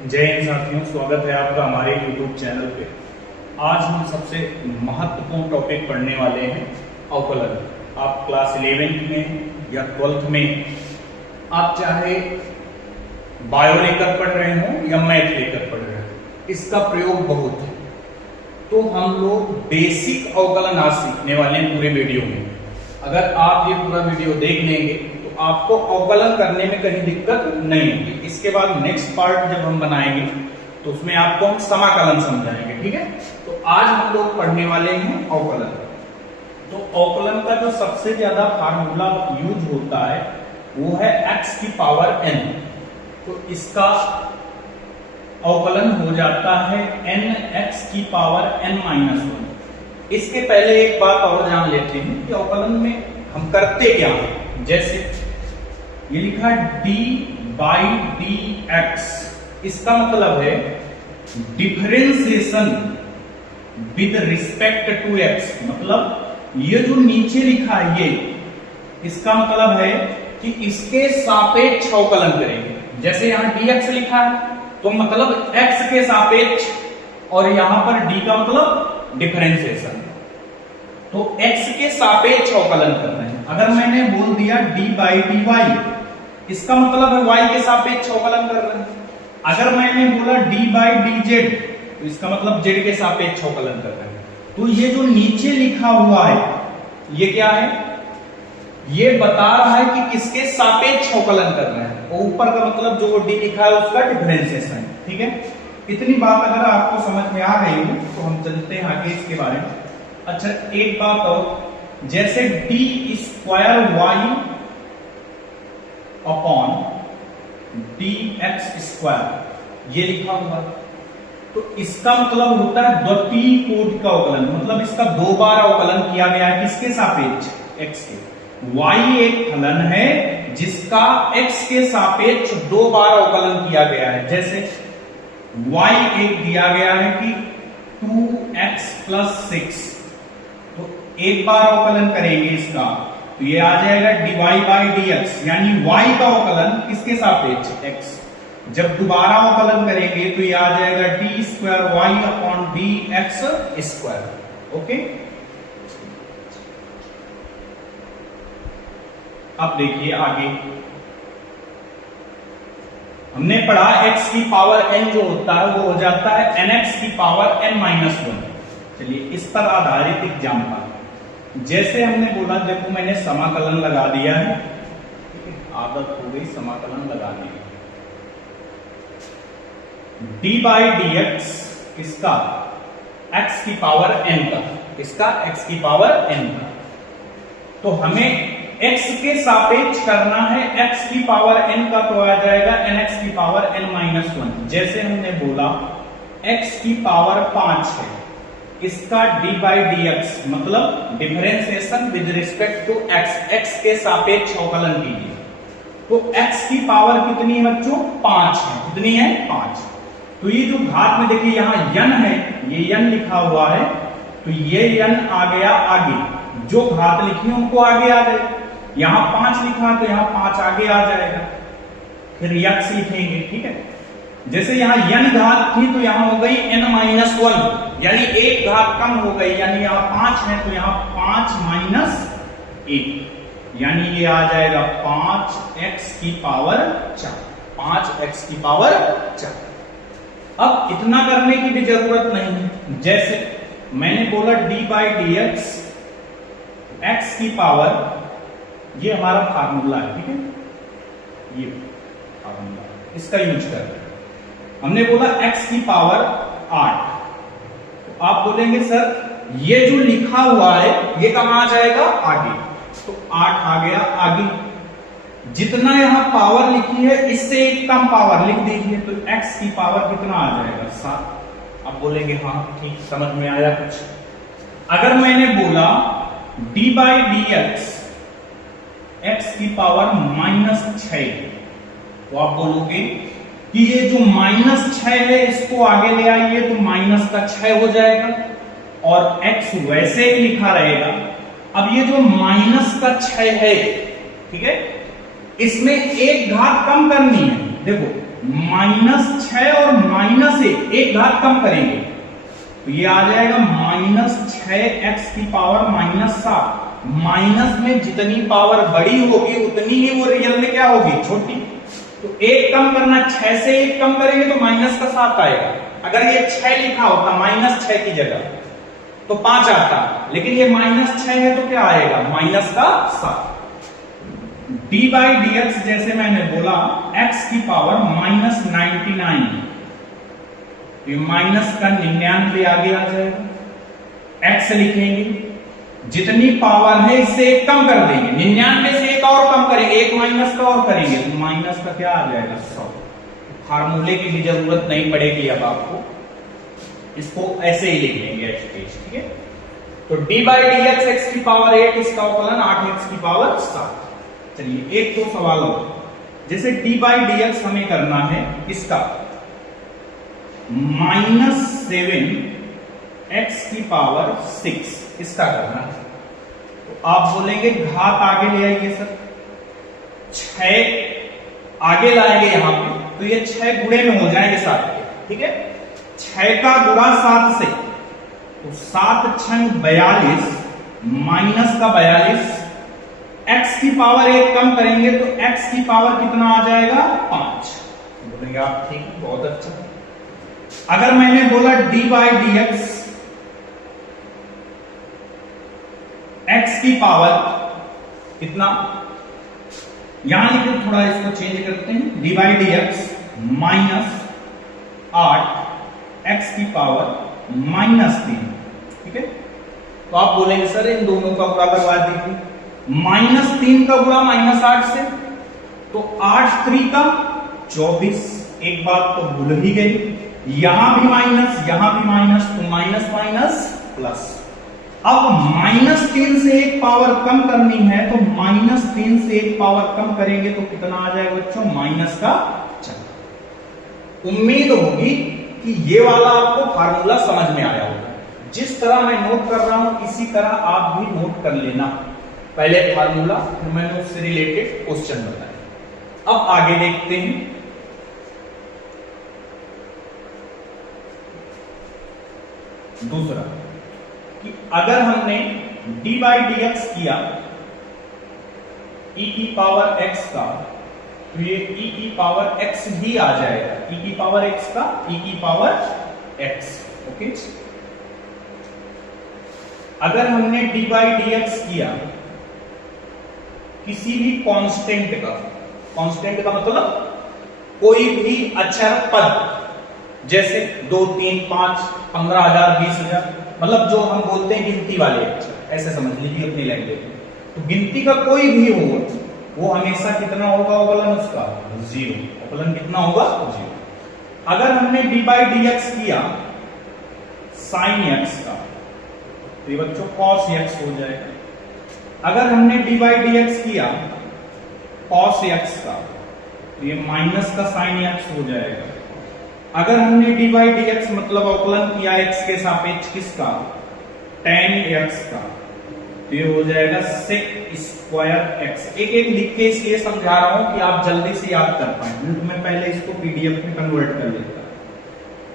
जय हिंद साथियों, स्वागत है आपका हमारे YouTube चैनल पे। आज हम सबसे महत्वपूर्ण टॉपिक पढ़ने वाले हैं अवकलन। आप क्लास 11th में या 12th में आप चाहे बायो लेकर पढ़ रहे हो या मैथ लेकर पढ़ रहे हो, इसका प्रयोग बहुत है। तो हम लोग बेसिक अवकलन आज सीखने वाले हैं पूरे वीडियो में। अगर आप ये पूरा वीडियो देख लेंगे तो आपको अवकलन करने में कहीं दिक्कत नहीं होगी। इसके बाद नेक्स्ट पार्ट जब हम बनाएंगे तो उसमें आपको हम समाकलन समझाएंगे, ठीक है। तो आज हम लोग पढ़ने वाले हैं अवकलन। तो अवकलन का जो सबसे ज्यादा फार्मूला यूज होता है वो है x की पावर n। तो इसका अवकलन हो जाता है nx की पावर n-1। इसके पहले एक बात और जान लेते हैं कि अवकलन में हम करते क्या हैं। जैसे ये लिखा d बाई डी एक्स, इसका मतलब है differentiation with respect to x। मतलब ये जो नीचे लिखा है ये, इसका मतलब है कि इसके सापेक्ष अवकलन करेंगे। जैसे यहां dx लिखा है तो मतलब x के सापेक्ष, और यहां पर d का मतलब डिफरेंशिएशन, तो x के सापेक्ष अवकलन कर रहे हैं। अगर मैंने बोल दिया d बाई डी वाई, इसका मतलब है y के सापेक्ष अवकलन कर रहे हैं। अगर मैंने बोला d बाई डी जेड, तो इसका मतलब z के सापेक्ष अवकलन कर रहे हैं। तो ये जो नीचे लिखा हुआ है ये क्या है, ये बता रहा है कि किसके सापेक्ष अवकलन कर रहे हैं, और ऊपर का मतलब जो d लिखा है उसका डिफरेंशिएशन है, ठीक है। इतनी बात अगर आपको समझ में आ गई हो तो हम चलते हैं आगे इसके बारे में। अच्छा, एक बात और, जैसे D square Y upon D X square ये लिखा हुआ, तो इसका मतलब होता है द्वितीय कोटि का अवकलन। मतलब इसका दो बार अवकलन किया गया है, किसके सापेक्ष, x के। y एक फलन है जिसका x के सापेक्ष दो बार अवकलन किया गया है। जैसे y एक दिया गया है कि 2x प्लस 6, तो एक बार अवकलन करेंगे इसका तो ये आ जाएगा dy बाई dx, यानी y का अवकलन किसके सापेक्ष, x। जब दोबारा अवकलन करेंगे तो ये आ जाएगा D square Y upon D X square. Okay, अब देखिए आगे हमने पढ़ा x की पावर n जो होता है वो हो जाता है nx की पावर n-1। चलिए इस पर आधारित एग्जाम्पल, जैसे हमने बोला, देखो मैंने समाकलन लगा दिया है, आदत हो गई समाकलन लगाने की। d बाई डी एक्स किसका, x की पावर n का, किसका, x की पावर n का। तो हमें x के सापेक्ष करना है x की पावर n का, तो आ जाएगा nx की पावर n-1। जैसे हमने बोला x की पावर 5 है, इसका d बाई डी एक्स मतलब differentiation with respect to x, x के सापेक्ष अवकलन कीजिए। तो x की पावर कितनी है बच्चों, 5 है। कितनी है, 5। तो ये जो घात में देखिए यहाँ n है, ये n लिखा हुआ है, तो ये n आ गया आगे, जो घात लिखी है उनको आगे आ जाए। यहाँ 5 लिखा है तो यहाँ 5 आगे आ जाएगा, फिर x लिखेंगे, ठीक है। जैसे यहाँ n घात थी तो यहाँ हो गई n-1, यानी एक घात कम हो गई, यानी यहाँ 5 है तो यहाँ 5 माइनस 1, यानी ये आ जाएगा 5x की पावर 4, 5x की पावर 4। अब इतना करने की भी जरूरत नहीं है। जैसे मैंने बोला d by D x, x की पावर, ये हमारा फार्मूला है, ठीक है, ये फार्मूला, इसका यूज कर रहे हैं। हमने बोला x की पावर 8, तो आप बोलेंगे सर ये जो लिखा हुआ है ये कहां आ जाएगा, आगे, तो 8 आ गया आगे। जितना यहां पावर लिखी है इससे एक कम पावर लिख दीजिए, तो x की पावर कितना आ जाएगा, 7। आप बोलेंगे हाँ ठीक, समझ में आया कुछ। अगर मैंने बोला d by D x, x की पावर -6, तो आप बोलोगे कि ये जो -6 है इसको आगे ले आइए तो माइनस का 6 हो जाएगा, और x वैसे ही लिखा रहेगा। अब ये जो माइनस का 6 है, ठीक है, इसमें एक घात कम करनी है। देखो -6 और -1, एक घात कम करेंगे तो ये आ जाएगा -6x की पावर -7। माइनस में जितनी पावर बड़ी होगी उतनी ही वो रियल में क्या होगी, छोटी। तो एक कम करना, 6 से एक कम करेंगे तो -7 आएगा। अगर ये 6 लिखा होता -6 की जगह तो 5 आता, लेकिन ये -6 है तो क्या आएगा, -7। d/dx जैसे मैंने बोला x की पावर -99, ये माइनस का 99 आगे आ जाएगा। x लिखेंगे, जितनी पावर है इससे एक कम कर देंगे, 99 से एक और कम करेंगे, एक माइनस का और करेंगे तो माइनस का क्या आ जाएगा, 100। फार्मूले की भी जरूरत नहीं पड़ेगी अब आपको, इसको ऐसे ही लिख लेंगे x पेज, ठीक है। तो d/dx x की पावर 8, इसका अवकलन 8x की पावर 7। चलिए एक तो सवाल हो, जैसे d/dx हमें करना है इसका -7x की पावर 6, इसका करना है। तो आप बोलेंगे घात आगे ले आइए सर, 6 आगे लाएंगे यहां पे तो ये 6 गुणे में हो जाएंगे 7 के, ठीक है। 6 का गुणा 7 से तो 7 6 42 माइनस का 42, x की पावर 1 कम करेंगे तो x की पावर कितना आ जाएगा, 5। बोलेंगे आप ठीक, बहुत अच्छा। अगर मैंने बोला d/dx x की पावर कितना, यहां लिखे, थोड़ा इसको चेंज करते हैं, d/dx -8 x की पावर -3, ठीक है। तो आप बोलेंगे सर इन दोनों का गुणा करवा दीजिए, -3 का गुणा -8 से तो 8 3 का 24। एक बात तो भूल ही गई, यहां भी माइनस यहां भी माइनस, तो माइनस माइनस प्लस। अब -3 से एक पावर कम करनी है तो -3 से एक पावर कम करेंगे तो कितना आ जाएगा बच्चों, -4। उम्मीद होगी कि ये वाला आपको फार्मूला समझ में आया होगा। जिस तरह मैं नोट कर रहा हूं इसी तरह आप भी नोट कर लेना, पहले फार्मूला फिर मैंने उससे रिलेटेड क्वेश्चन बताया। अब आगे देखते हैं, दूसरा कि अगर हमने d/dx किया e की पावर x का तो ये e की पावर x भी आ जाएगा, e की पावर x का e की पावर x, ओके। अगर हमने d/dx किया किसी भी कांस्टेंट का, कांस्टेंट का मतलब कोई भी अचर पद, जैसे 2 3 5 15,000 20,000, मतलब जो हम बोलते हैं गिनती वाले अक्षर, ऐसे समझ लीजिए अपनी लैंग्वेज में। तो गिनती का कोई भी हो वो हमेशा कितना होगा अवकलन उसका, 0। अवकलन कितना होगा, 0। अगर हमने d/dx किया sin x का तो ये बच्चों cos x हो जाएगा। अगर हमने d/dx किया cos x का तो ये माइनस का sin x हो जाएगा। अगर हमने d/dx मतलब अवकलन किया x के सापेक्ष किसका, tan x का, तो ये हो जाएगा sec स्क्वायर x। एक एक लिख के इसलिए समझा रहा हूं कि आप जल्दी से याद कर पाए, तो मैं पहले इसको pdf में कन्वर्ट कर लेता।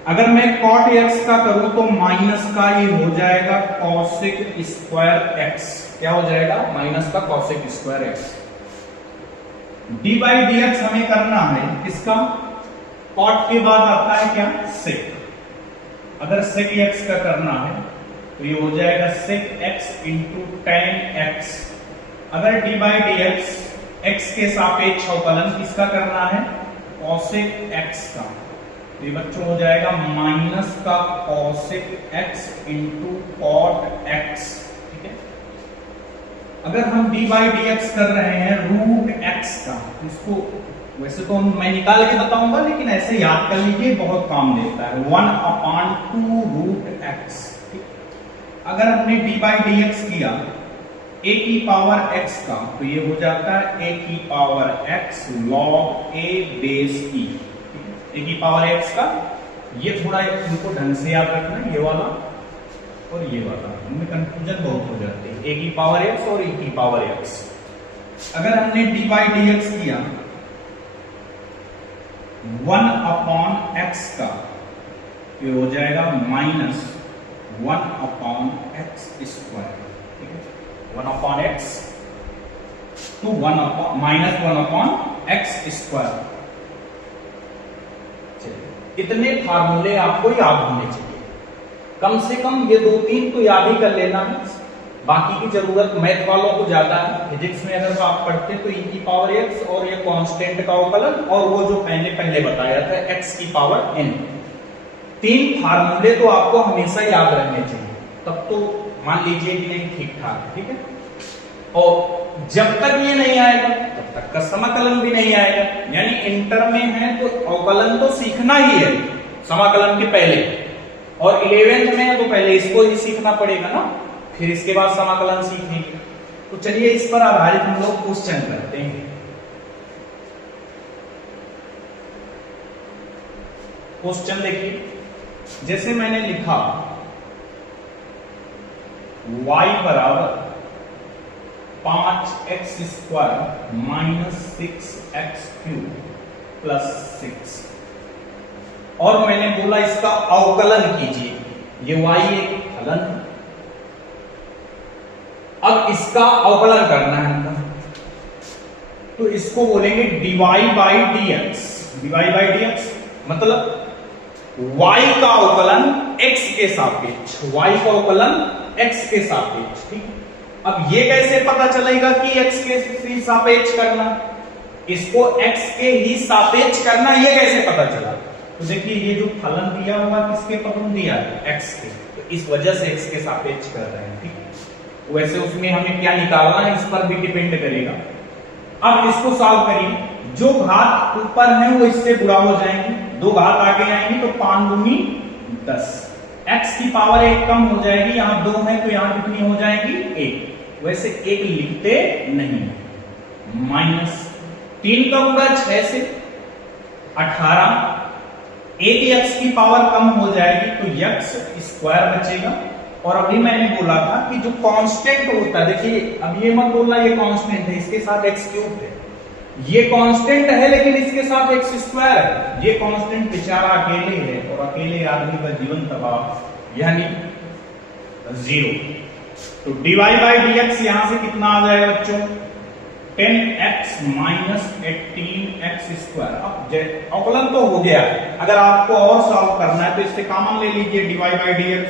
अगर मैं cot x का करूं तो माइनस का ये हो जाएगा cosec स्क्वायर x, क्या हो जाएगा, माइनस का cosec स्क्वायर x। d/dx हमें करना है किसका, cot के बाद आता है क्या, sec। अगर sec x का करना है तो ये हो जाएगा sec x into tan x। अगर d/dx x के सापेक्ष अवकलन किसका करना है, cosec x का, तो ये बच्चों हो जाएगा माइनस का cosec x into cot x, ठीक है। अगर हम d/dx कर रहे हैं रूट x का, इसको वैसे तो मैं निकाल के बताऊंगा लेकिन ऐसे याद कर लीजिए, बहुत काम देता है, 1/2 रूट x। अगर हमने d/dx किया a की पावर x का तो ये हो जाता है a की power x log a base e, a की पावर x का। ये थोड़ा इनको ढंग से याद रखना, ये वाला और ये वाला, इनमें कंफ्यूजन बहुत हो जाती है, a की पावर x और e की पावर x। अगर हमने d/dx किया 1/x का ये हो जाएगा -1/x स्क्वायर, ठीक है, 1/x टू -1/x स्क्वायर। इतने फार्मूले आपको याद होने चाहिए, कम से कम ये 2-3 तो याद ही कर लेना है, बाकी की जरूरत मैथ वालों को ज्यादा है। फिजिक्स में अगर आप पढ़ते तो e⁻x और ये कांस्टेंट का अवकलन और वो जो पहले बताया था x⁻n, 3 फार्मूले तो आपको हमेशा याद रहने चाहिए, तब तो मान लीजिए कि नहीं ठीक ठाक है, ठीक है। और जब तक ये नहीं आएगा तब तक का समाकलन भी नहीं आएगा, यानी इंटर में है तो अवकलन तो सीखना ही है समाकलन के पहले, और 11th में है तो पहले इसको ही सीखना पड़ेगा ना, फिर इसके बाद समाकलन सीखेंगे। तो चलिए इस पर आधारित हम लोग क्वेश्चन करते हैं। क्वेश्चन देखिए, जैसे मैंने लिखा y बराबर 5x स्क्वायर -6x³ प्लस 6, और मैंने बोला इसका अवकलन कीजिए, ये y एक फलन है, अब इसका अवकलन करना है तो इसको बोलेंगे dy बाई dx, मतलब y का अवकलन x के सापेक्ष, y का अवकलन x के सापेक्ष, ठीक। अब ये कैसे पता चलेगा कि x के सापेक्ष करना, इसको x के ही सापेक्ष करना, ये कैसे पता चला? तो देखिए ये जो फलन दिया हुआ किसके पदों दिया है, x के, तो इस वजह से x के सापेक्ष कर रहे हैं, ठीक। वैसे उसमें हमें क्या निकालना है इस पर भी डिपेंड करेगा। अब इसको सॉल्व करिए, जो घात ऊपर है वो इससे गुणा हो जाएंगे, 2 घात आगे आएंगी तो 5 दूनी 10, x की पावर 1 कम हो जाएगी, यहां 2 है तो यहां कितनी हो जाएगी 1, वैसे 1 लिखते नहीं, -3 का गुणा 6 से 18, 1 x की पावर कम हो जाएगी तो x स्क्वायर बचेगा। और अभी मैंने बोला था कि जो कांस्टेंट होता है, देखिए अब ये मत बोलना ये कांस्टेंट है, इसके साथ x³ है, ये कांस्टेंट है लेकिन इसके साथ x स्क्वायर है, ये कांस्टेंट बेचारा अकेले है और अकेले आदमी का जीवन तबाह, यानी 0। तो dy बाई dx यहां से कितना आ जाएगा बच्चों, 10x माइनस 18x स्क्वायर। अब अवकलन तो हो गया, अगर आपको और सॉल्व करना है तो इससे कॉमन ले लीजिए, dy बाई dx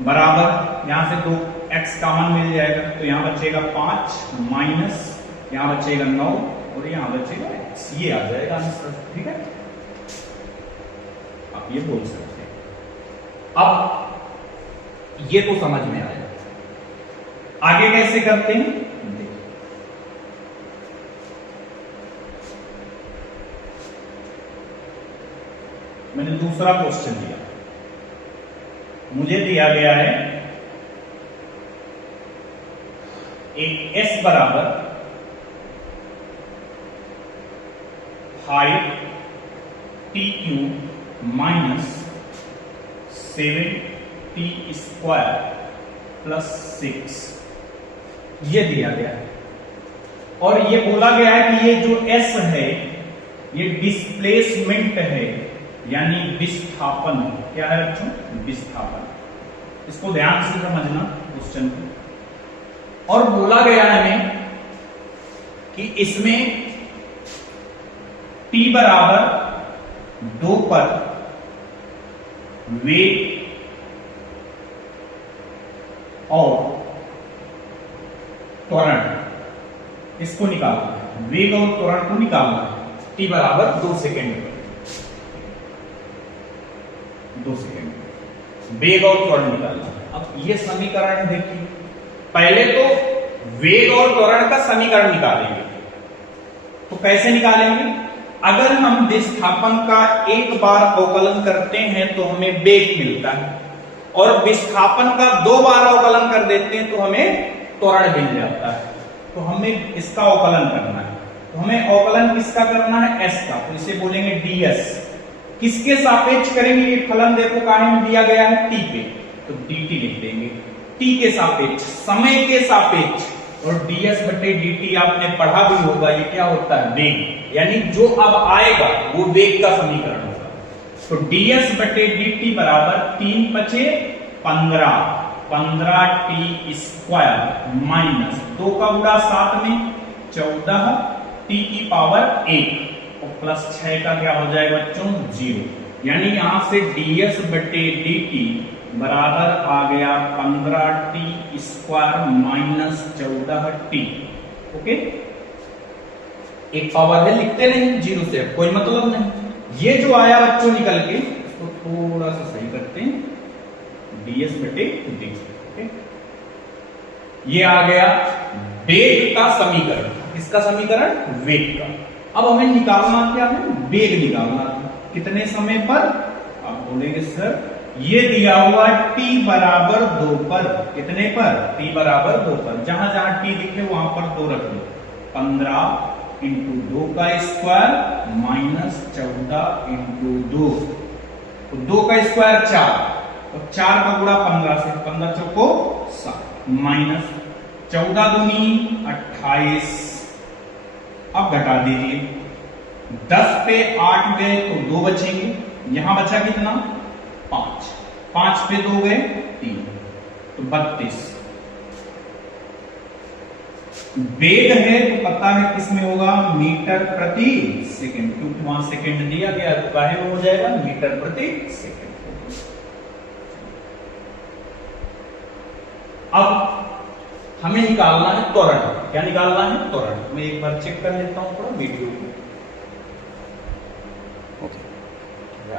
बराबर यहां से 2x कॉमन मिल जाएगा, तो यहां बचेगा 5 माइनस यहां बचेगा 9 और यहां बचेगा x, ये आ जाएगा आंसर, ठीक है। आप ये बोल सकते हैं। अब ये तो समझ में आया, आगे कैसे करते हैं देखिए। मैंने दूसरा क्वेश्चन दिया, मुझे दिया गया है एक s बराबर 5t³ minus 7t square plus 6, ये दिया गया है, और ये बोला गया है कि ये जो s है ये डिस्प्लेसमेंट है, यानी विस्थापन। क्या है बच्चों, विस्थापन। इसको ध्यान से समझना क्वेश्चन को। और बोला गया है हमें कि इसमें t बराबर 2 पर वेग और त्वरण, इसको निकालना है, वेग और त्वरण को निकालना है t बराबर 2 सेकेंड पर, 2 सेकेंड वेग और त्वरण निकालना है। अब ये समीकरण है, देखिए पहले तो वेग और त्वरण का समीकरण निकालेंगे, तो कैसे निकालेंगे, अगर हम विस्थापन का एक बार अवकलन करते हैं तो हमें वेग मिलता है, और विस्थापन का 2 बार अवकलन कर देते हैं तो हमें त्वरण मिल जाता है। तो हमें इसका अवकलन करना है, तो हमें अवकलन किसका करना है, s का, तो इसे बोलेंगे ds। किसके सापेक्ष करेंगे, ये फलन देखो काहे में दिया गया है, t पे, तो dt लिख देंगे, t के सापेक्ष, समय के सापेक्ष, और ds बटे dt आपने पढ़ा भी होगा, ये क्या होता है, वेग। यानी जो अब आएगा वो वेग का समीकरण होगा। तो ds बटे dt बराबर 3 पचे 15, 15t स्क्वायर माइनस 2 का गुणा 7 में 14 t की पावर 1 और प्लस 6 का क्या हो जाएगा बच्चों 0। यानी यहां से ds बटे dt बराबर आ गया 15t square minus 14t। Okay, एक पावर है, लिखते नहीं 0 से, कोई मतलब नहीं। ये जो आया बच्चों निकल के, इसको थोड़ा सा सही करते हैं, ds बटे dt। ओके, ये आ गया वेग का समीकरण। किसका समीकरण, वेग का। अब हमें निकालना क्या है, वेग निकालना है। कितने समय पर, आप बोलेंगे सर ये दिया हुआ t बराबर 2 पर, कितने पर, t बराबर 2 पर, जहां जहां t दिखे वहां पर 2 रख लो। 15 इंटू 2 का स्क्वायर माइनस 14 इंटू 2, तो 2 का स्क्वायर 4 और 4 का गुणा 15 से, 15 चौको 7 माइनस 14 दूनी 28। अब घटा दीजिए, 10 पे 8 गए तो 2 बचेंगे, यहां बचा कितना 5, 5 पे 2 गए 3, तो 32। वेग है तो पता है किसमें होगा, मीटर प्रति सेकंड, क्योंकि वहां सेकंड दिया गया तो काहे में हो जाएगा, मीटर प्रति सेकंड। अब हमें निकालना है त्वरण। क्या निकालना है, त्वरण। मैं एक बार चेक कर लेता हूं थोड़ा वीडियो को,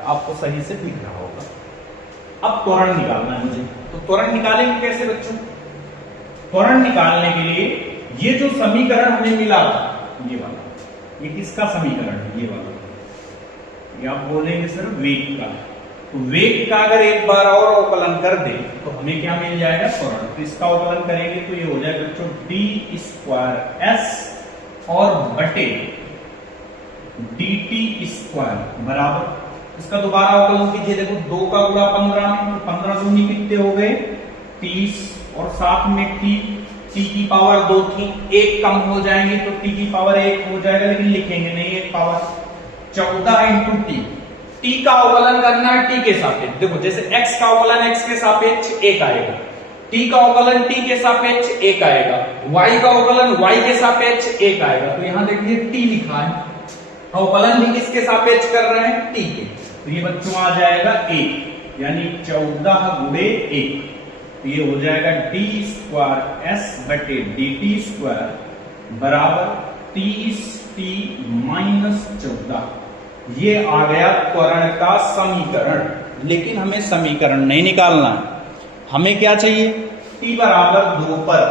आपको सही से दिख रहा होगा। अब त्वरण निकालना है मुझे, तो त्वरण निकालेंगे कैसे बच्चों, त्वरण निकालने के लिए ये जो समीकरण हमें मिला था, ये वाला, ये किसका समीकरण है, ये वाला, ये आप बोलेंगे सर वेग का। तो वेग का अगर एक बार और अवकलन कर दे तो हमें क्या मिल जाएगा, त्वरण। तो इसका अवकलन करेंगे तो ये हो जाएगा बच्चों डी स्क्वायर एस और बटे dt स्क्वायर बराबर, इसका दोबारा अवकलन कीजिए। देखो 2 का गुणा 15 में, तो 15 दूनी कितने हो गए 30, और साथ में t की पावर 2 थी, 1 कम हो जाएंगे तो t की पावर 1 हो जाएगा, लेकिन लिखेंगे नहीं एक पावर। 14 इंटू t का अवकलन करना है t के सापेक्ष। देखो जैसे x का अवकलन x के सापेक्ष 1 आएगा, t का अवकलन t के सापेक्ष 1 आएगा, y का अवकलन y के सापेक्ष 1 आएगा। तो यहां देखिए t लिखा है, अवकलन भी किसके सापेक्ष कर रहे हैं, t के। तो ये बच्चों आ जाएगा 1, यानी 14 गुणे 1, तो ये हो जाएगा डी स्क्वायर एस बटे dt स्क्वायर बराबर 30t माइनस 14। ये आ गया त्वरण का समीकरण। लेकिन हमें समीकरण नहीं निकालना है, हमें क्या चाहिए, t बराबर 2 पर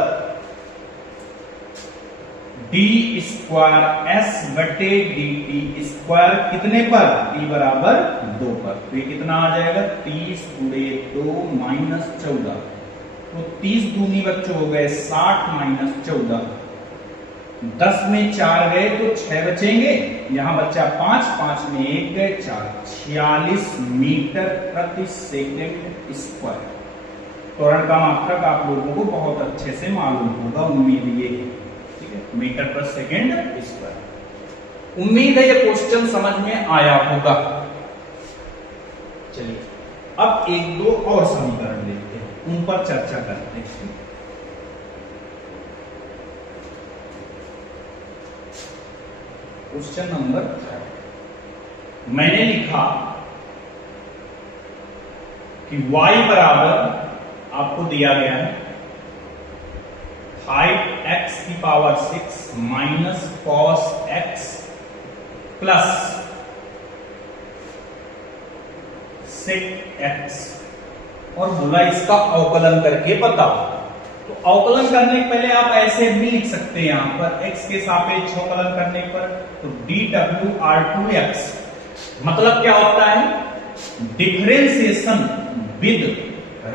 डी स्क्वायर एस बटे dt स्क्वायर कितने पर, t बराबर 2 पर। तो ये कितना आ जाएगा 30 गुणे 2 माइनस 14, तो 30 दूनी बच्चों हो गए 60 माइनस 14, 10 में 4 गए तो 6 बचेंगे, यहां बच्चा 5, 5 में 1 गए 4, 46 मीटर प्रति सेकंड स्क्वायर। त्वरण का मात्रक आप लोगों को बहुत अच्छे से मालूम होगा, उम्मीद ये है, ठीक है, मीटर पर सेकंड स्क्वायर। उम्मीद है ये क्वेश्चन समझ में आया होगा। चलिए अब 1-2 और समीकरण देखते हैं, उन पर चर्चा करते हैं। क्वेश्चन नंबर 3 मैंने लिखा कि y बराबर आपको दिया गया है 5x की power 6 minus cos x plus sec x, और बोला इसका अवकलन करके बताओ। तो अवकलन करने के पहले आप ऐसे भी लिख सकते हैं, यहां पर x के सापेक्ष अवकलन करने पर तो dwr2x, मतलब क्या होता है, differentiation with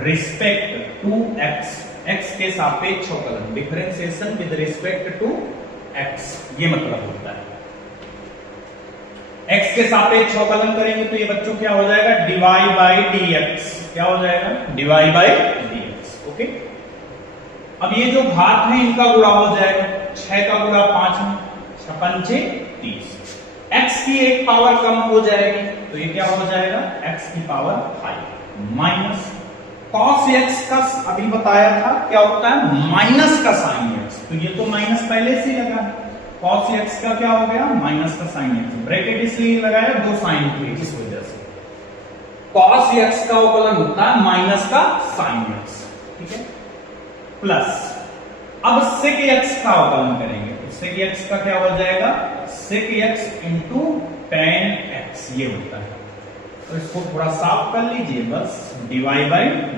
respect to x, x के सापेक्ष अवकलन, differentiation with respect to x, ये मतलब होता है। x के सापेक्ष अवकलन करेंगे तो ये बच्चों क्या हो जाएगा, dy बाई dx, क्या हो जाएगा, dy बाई dx। ओके, अब ये जो घात है इनका गुणा हो जाएगा, 6 का गुणा 5 में, 6 पंचे 30। x की एक पावर कम हो जाएगी तो ये क्या हो जाएगा, x की पावर 5 माइनस cos x का अभी बताया था क्या होता है, माइनस का साइन x, तो ये तो माइनस पहले से लगा है, cos x का क्या हो गया, माइनस का साइन x, ब्रैकेट इसलिए लगाया दो साइन थे इस वजह से, cos x का अवकलन होता है माइनस का साइन x, ठीक है, प्लस अब sec x का अवकलन करेंगे तो sec x का क्या हो जाएगा, sec x into tan x ये होता है, तो इसको थोड़ा साफ कर लीजिए बस, dy बाई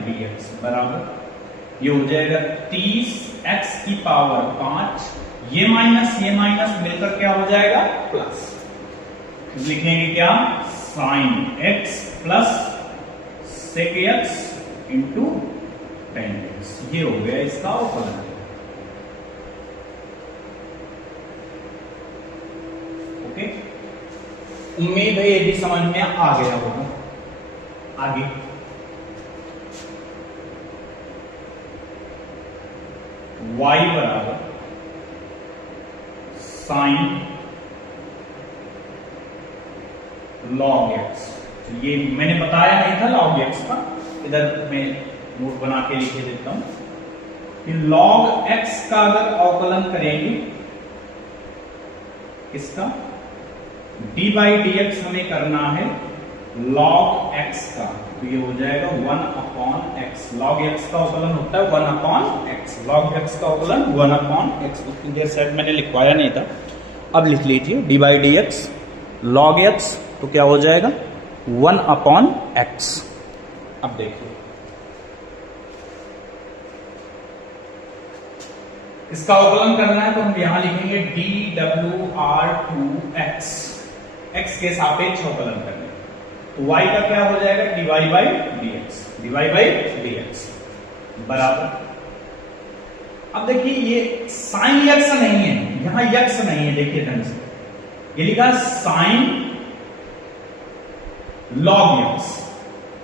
dx बराबर ये हो जाएगा 30x की पावर 5, ये माइनस मिलकर क्या हो जाएगा प्लस, लिखेंगे क्या, sine x plus sec x into tan x, ये हो गया इसका अवकलन। ओके, उम्मीद है ये भी समझ में आ गया होगा। आगे y बराबर साइन log x, तो ये मैंने बताया नहीं था log x का, इधर मैं नोट बना के लिखे देता हूं कि log x का अगर अवकलन करेंगे इसका d बाई डी एक्स हमें करना है log x का, तो ये हो जाएगा 1 अपॉन एक्स, log x का अवकलन होता है 1 अपॉन एक्स, log x का अवकलन 1 अपॉन एक्स, उतनी देर शायद मैंने लिखवाया नहीं था, अब लिख लीजिए d by D x log x, तो क्या हो जाएगा 1 अपॉन एक्स। अब देखिए इसका अवकलन करना है तो हम यहां लिखेंगे dwr2x, x के सापेक्ष अवकलन करने, तो y का क्या हो जाएगा dy बाई dx बराबर, अब देखिए ये साइन x नहीं है, यहां x नहीं है, देखिए ढंग से ये लिखा साइन log x,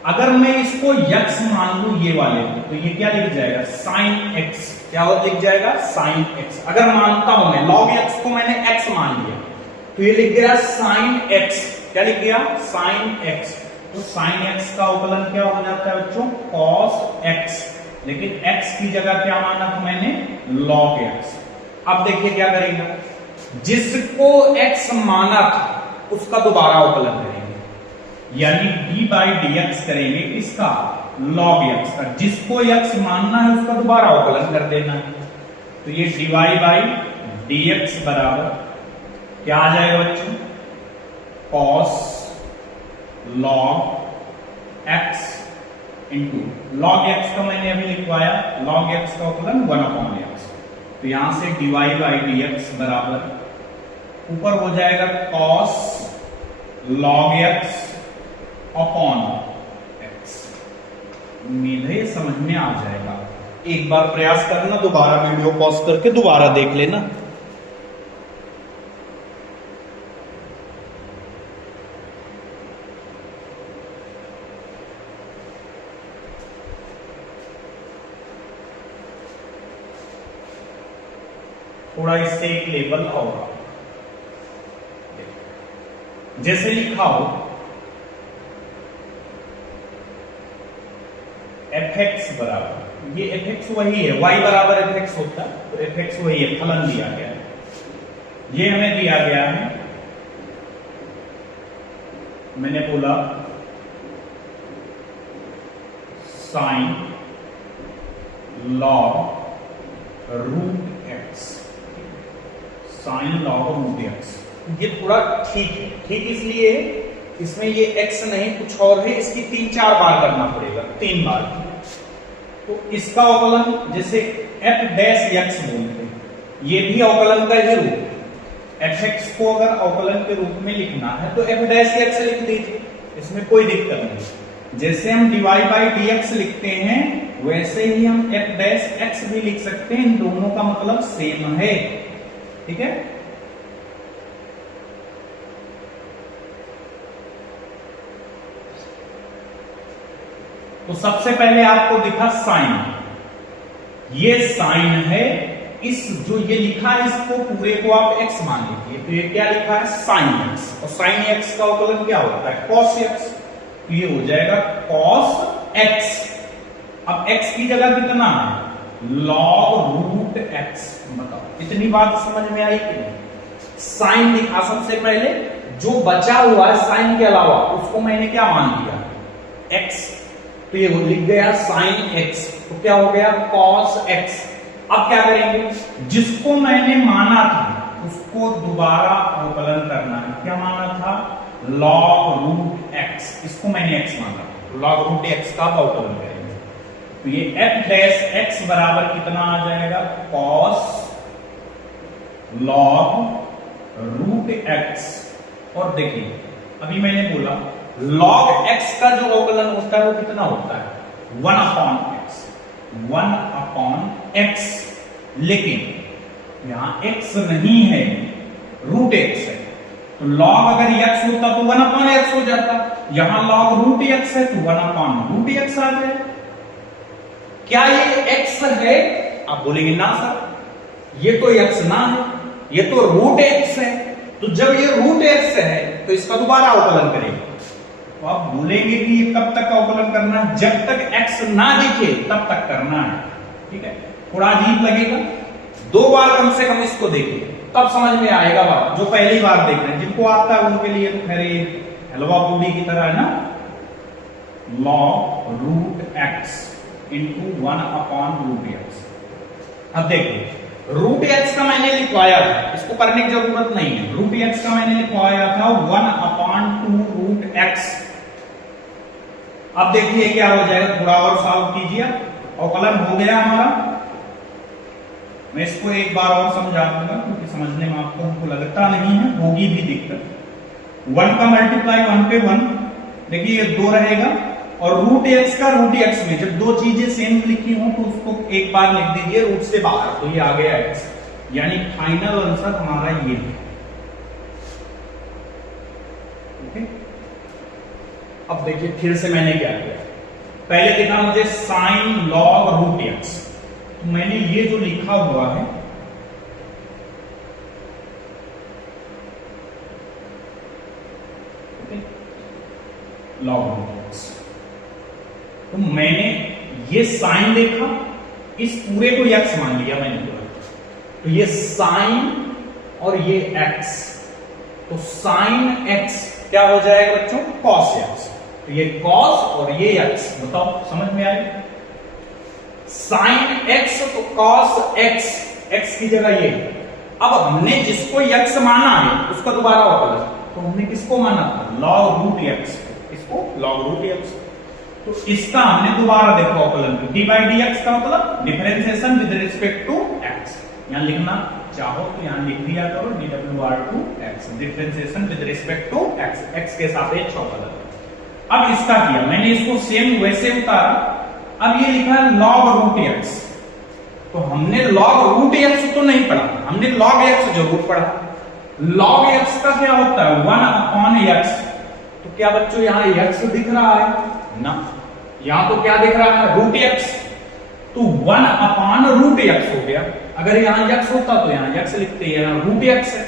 अगर मैं इसको x मान लू ये वाले तो ये क्या लिख जाएगा साइन x, क्या हो लिख जाएगा साइन x, अगर मानता हूं मैं log x को मैंने x मान लिया तो ये लिख गया साइन x, क्या लिख गया साइन x, तो साइन x का अवकलन क्या हो जाता है बच्चों cos x, लेकिन x की जगह क्या माना था मैंने log x। अब देखिए क्या करेंगे, जिसको x माना था उसका दोबारा अवकलन करेंगे, यानी d बाई डी एक्स करेंगे इसका log x का, जिसको x मानना है उसका दोबारा अवकलन कर देना है, तो ये dy बाई डी एक्स बराबर क्या आ जाएगा बच्चों, cos log x into log x का मैंने अभी लिखवाया, log x का अवकलन 1 अपॉन x, तो यहां से dy बाई डी एक्स बराबर ऊपर हो जाएगा cos log x upon x। उम्मीद है समझ में आ जाएगा, एक बार प्रयास करना, दोबारा वीडियो पॉज करके दोबारा देख लेना। थोड़ा इससे एक लेवल और जैसे लिखा हो fx बराबर, ये fx वही है, y बराबर fx होता है, तो fx वही है, फलन दिया गया है, ये हमें दिया गया है, मैंने बोला sine log root x, sine log root x, ये थोड़ा ठीक है, ठीक इसलिए इसमें ये x नहीं कुछ और है, इसकी 3-4 बार करना पड़ेगा, 3 बार, तो इसका अवकलन जैसे f डैश x बोलते हैं, ये भी अवकलन का ही रूप, fx को अगर अवकलन के रूप में लिखना है तो f डैश x लिख दीजिए, इसमें कोई दिक्कत नहीं, जैसे हम dy बाई dx लिखते हैं वैसे ही हम f डैश x भी लिख सकते हैं, इन दोनों का मतलब सेम है, ठीक है। तो सबसे पहले आपको दिखा साइन, ये साइन है, इस जो ये लिखा है इसको पूरे को आप x मान लीजिए, तो ये क्या लिखा है साइन x, और साइन x का अवकलन क्या होता है cos x, तो ये हो जाएगा cos x। अब x की जगह कितना है log रूट x। बताओ इतनी बात समझ में आई कि नहीं? साइन लिखा सबसे पहले, जो बचा हुआ है साइन के अलावा उसको मैंने क्या मान लिया x, तो ये लिख गया साइन x, तो क्या हो गया cos x। अब क्या करेंगे, जिसको मैंने माना था उसको दोबारा अवकलन करना है। क्या माना था log रूट x, इसको मैंने x माना, log रूट x का अवकलन करेंगे, तो ये f डैश x बराबर कितना आ जाएगा cos log रूट x। और देखिए अभी मैंने बोला log x का जो अवकलन होता है वो कितना होता है 1/x, लेकिन यहां x नहीं है रूट x है, तो log अगर x होता तो 1/x हो जाता, यहां log रूट x है तो 1/√x आ जाए। क्या ये x है? आप बोलेंगे ना सर ये तो x ना है, ये तो रूट x है, तो जब ये रूट x है तो इसका दोबारा अवकलन करेंगे। तो आप बोलेंगे कि ये कब तक अवकलन करना है, जब तक x ना दिखे तब तक करना है, ठीक है। थोड़ा अजीब लगेगा, 2 बार कम से कम इसको देखिए तब समझ में आएगा बात। जो पहली बार देख रहे हैं, जिनको आता है उनके लिए तो खैर हलवा पूरी की तरह है ना, log root x into 1/√x। अब देखिए रूट x का मैंने लिखवाया था, इसको करने की जरूरत नहीं है, रूट x का मैंने लिखवाया था 1/2√x। अब देखिए क्या हो जाएगा, थोड़ा और सॉल्व कीजिए, अवकलन हो गया हमारा। मैं इसको एक बार और समझा दूंगा क्योंकि समझने में आपको हमको लगता नहीं है, होगी भी दिक्कत। 1 का मल्टीप्लाई 1 पे 1, देखिए ये 2 रहेगा, और रूट x का रूट x में जब 2 चीजें सेम लिखी हो तो उसको एक बार लिख दीजिए रूट से बाहर, तो ये आ गया x, यानी फाइनल आंसर हमारा ये है। ओके, अब देखिए फिर से मैंने क्या किया, पहले लिखा मुझे साइन लॉग रूट x, तो मैंने ये जो लिखा हुआ है लॉग रूट x, तो मैंने ये साइन देखा, इस पूरे को x मान लिया मैंने बोला, तो ये साइन और ये x, तो साइन x क्या हो जाएगा बच्चों cos x, तो ये cos और ये x, बताओ समझ में आएगा। साइन x तो cos x, x की जगह ये। अब हमने जिसको x माना है उसका दोबारा अवकलन, तो हमने किसको माना था log रूट x, इसको log रूट x, तो इसका हमने दोबारा देखो अवकलन, dy/dx का मतलब differentiation with respect to x। यहां लिखना चाहो तो यहां लिख दिया करो dw/x, differentiation with respect to x, x के सापेक्ष अवकलन। अब इसका किया मैंने, इसको सेम वैसे उतारा, अब ये लिखा है log रूट x, तो हमने log रूट x तो नहीं पढ़ा, हमने log x जरूर पढ़ा। log x का क्या होता है 1/x, तो क्या बच्चों यहां x दिख रहा है ना, यहां तो क्या दिख रहा है रूट x, तो 1/√x हो गया। अगर यहां x होता तो यहां x लिखते, यहां रूट x है,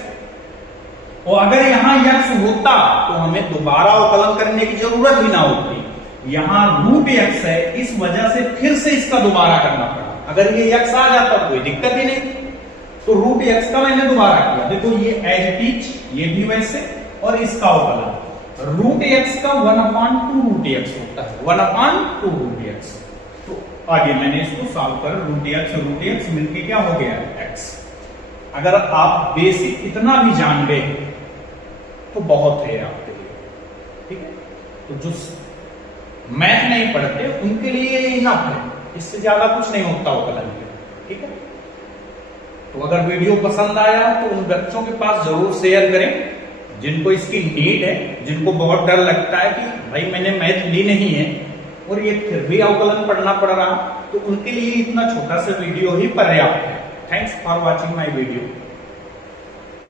और अगर यहां x होता तो हमें दोबारा अवकलन करने की जरूरत ही ना होती, यहां रूट x है, इस वजह से फिर से इसका दोबारा करना पड़ा। अगर ये x आ जाता तो कोई दिक्कत ही नहीं, तो रूट x का मैंने दोबारा किया, देखो ये एज इट इज, ये भी वैसे, और इसका अवकलन रूट x का 1/2√x होता है, 1/2√x। तो आगे मैंने इसको सॉल्व कर रूट x मिलके क्या हो गया x। अगर आप बेसिक इतना भी जान गए तो बहुत है आपके लिए, ठीक है। तो जो मैथ नहीं पढ़ते उनके लिए इनफ है, इससे ज्यादा कुछ नहीं होता अवकलन के, ठीक है। तो अगर वीडियो पसंद आया तो उन बच्चों के पास जरूर शेयर करें जिनको इसकी नीड है, जिनको बहुत डर लगता है कि भाई मैंने मैथ ली नहीं है और ये फिर भी अवकलन पढ़ना पड़ रहा, तो उनके लिए इतना छोटा सा वीडियो ही पर्याप्त है। Thanks for watching my video.